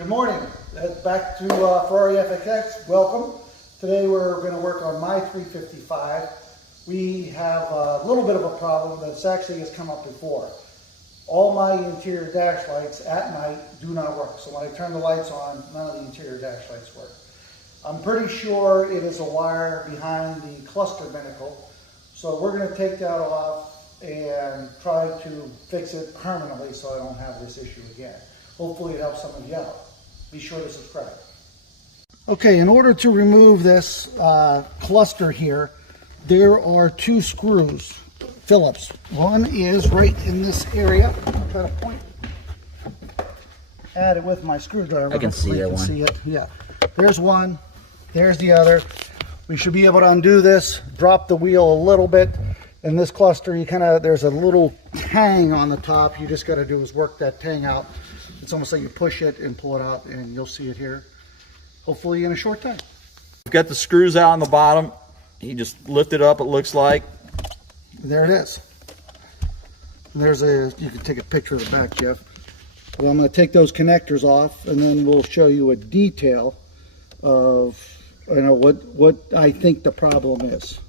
Good morning. Back to Ferrari FXX. Welcome. Today we're going to work on my 355. We have a little bit of a problem that actually has come up before. All my interior dash lights at night do not work. So when I turn the lights on, none of the interior dash lights work. I'm pretty sure it is a wire behind the cluster binnacle. So we're going to take that off and try to fix it permanently so I don't have this issue again. Hopefully it helps some of you out. Be sure to subscribe. Okay, in order to remove this cluster here, there are two screws, Phillips. One is right in this area. I'll try to point at it with my screwdriver. I can see that one. See it. Yeah. There's one. There's the other. We should be able to undo this, drop the wheel a little bit. In this cluster, there's a little tang on the top. You just got to do is work that tang out. It's almost like you push it and pull it out, and you'll see it here, hopefully in a short time. We've got the screws out on the bottom. You just lift it up, it looks like. There it is. You can take a picture of the back, Jeff. Well, I'm going to take those connectors off, and then we'll show you a detail of what I think the problem is.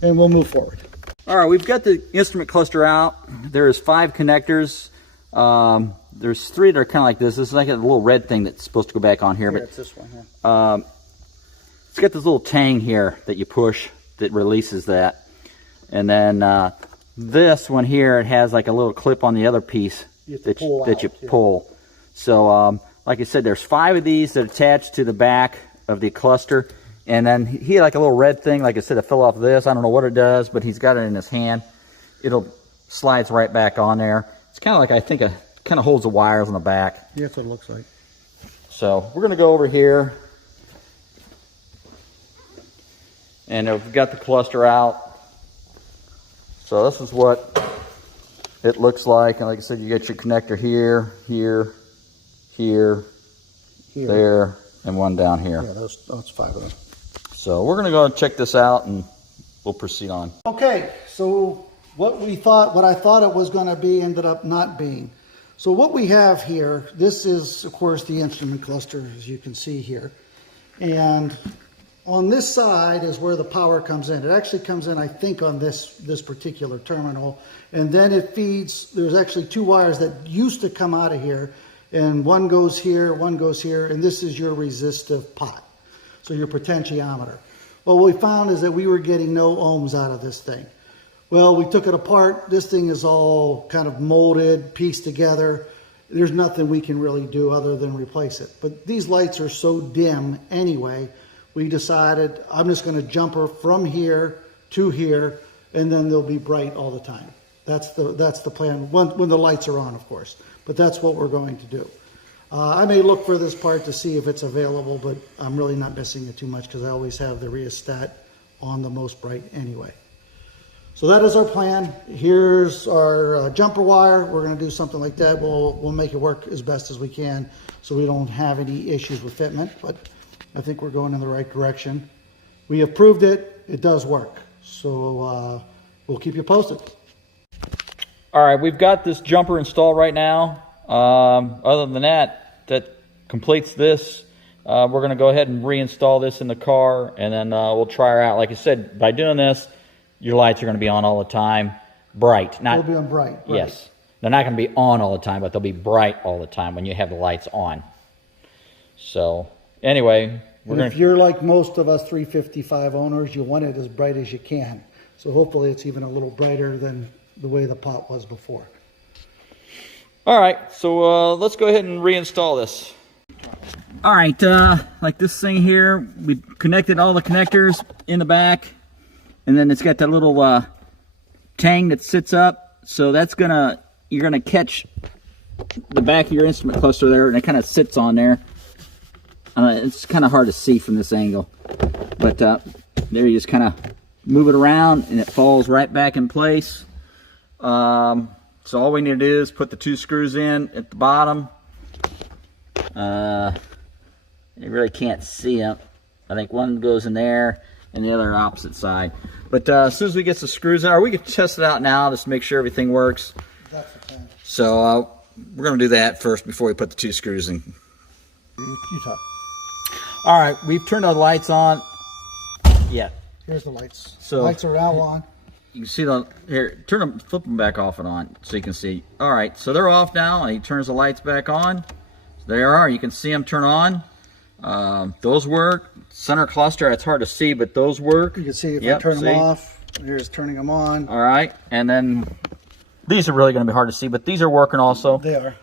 And we'll move forward. All right, we've got the instrument cluster out. There's 5 connectors. There's 3 that are kind of like this. This is like a little red thing that's supposed to go back on here. But it's this one here. It's got this little tang here that you push that releases that. And then this one here, it has like a little clip on the other piece that you pull. So like I said, there's 5 of these that are attached to the back of the cluster. And then he had like a little red thing, like I said, to fill off this. I don't know what it does, but he's got it in his hand. It'll slides right back on there. It's kind of like, I think, it kind of holds the wires on the back. Yeah, that's what it looks like. So we're going to go over here. And we've got the cluster out. So this is what it looks like. And like I said, you got your connector here, here, there, and one down here. Yeah, that's 5 of them. So we're going to go and check this out, and we'll proceed on. Okay, so what I thought it was going to be ended up not being. So what we have here, this is of course the instrument cluster, as you can see here. And on this side is where the power comes in. It actually comes in, I think, on this particular terminal. And then it feeds, there's actually 2 wires that used to come out of here. And one goes here, one goes here, and this is your resistive pot. So your potentiometer. Well, what we found is that we were getting no ohms out of this thing. Well, we took it apart. This thing is all kind of molded, pieced together. There's nothing we can really do other than replace it. But these lights are so dim anyway, we decided I'm just going to jumper from here to here, and then they'll be bright all the time. That's the plan, when the lights are on, of course. But that's what we're going to do. I may look for this part to see if it's available, but I'm really not missing it too much because I always have the rheostat on the most bright anyway. So that is our plan. Here's our jumper wire. We're going to do something like that. We'll make it work as best as we can so we don't have any issues with fitment, but I think we're going in the right direction. We have proved it. It does work. So we'll keep you posted. All right, we've got this jumper installed right now. Other than that completes this. We're going to go ahead and reinstall this in the car, and then we'll try her out. Like I said, by doing this, your lights are going to be on all the time, bright. They'll be on bright. Yes. They're not going to be on all the time, but they'll be bright all the time when you have the lights on. So, anyway, if you're like most of us 355 owners, you want it as bright as you can. So hopefully it's even a little brighter than the way the pot was before. All right, so let's go ahead and reinstall this. All right, like this thing here, we connected all the connectors in the back. And then it's got that little tang that sits up. So that's you're gonna catch the back of your instrument cluster there, and it kind of sits on there. It's kind of hard to see from this angle, but there you just kind of move it around, and it falls right back in place. So all we need to do is put the 2 screws in at the bottom. You really can't see them. I think one goes in there, and the other opposite side. But as soon as we get the screws out, we can test it out now just to make sure everything works. That's the plan. So we're going to do that first before we put the 2 screws in. You talk. All right, we've turned the lights on. Yeah. Here's the lights. So lights are now on. You can see the here. Flip them back off and on, so you can see. All right, so they're off now, and he turns the lights back on. So there are. You can see them turn on. Those work. Center cluster. It's hard to see, but those work. You can see if I turn them off. Here's turning them on. All right, and then these are really going to be hard to see, but these are working also. They are.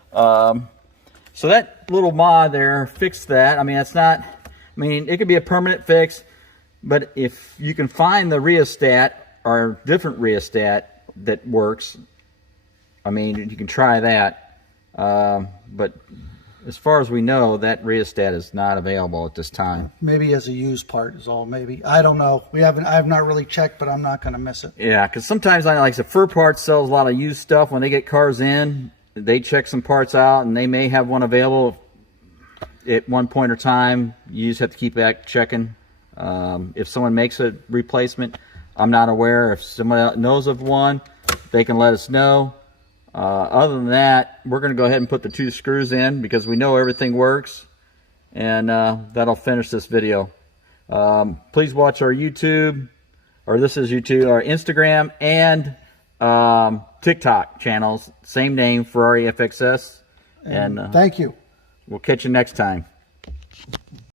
So that little mod there fixed that. I mean, it's not. I mean, it could be a permanent fix, but if you can find the rheostat or different rheostat that works, I mean, you can try that. But as far as we know, that rheostat is not available at this time. Maybe as a used part is all. Maybe, I don't know. I have not really checked, but I'm not going to miss it. Yeah, because sometimes I like the Fur Parts sells a lot of used stuff. When they get cars in, they check some parts out, and they may have one available at one point or time. You just have to keep back checking. If someone makes a replacement, I'm not aware. If someone knows of one, they can let us know. Other than that, we're going to go ahead and put the 2 screws in because we know everything works, and that'll finish this video. Please watch our YouTube, or this is YouTube, our Instagram and TikTok channels. Same name, Ferrari FXS. And thank you. We'll catch you next time.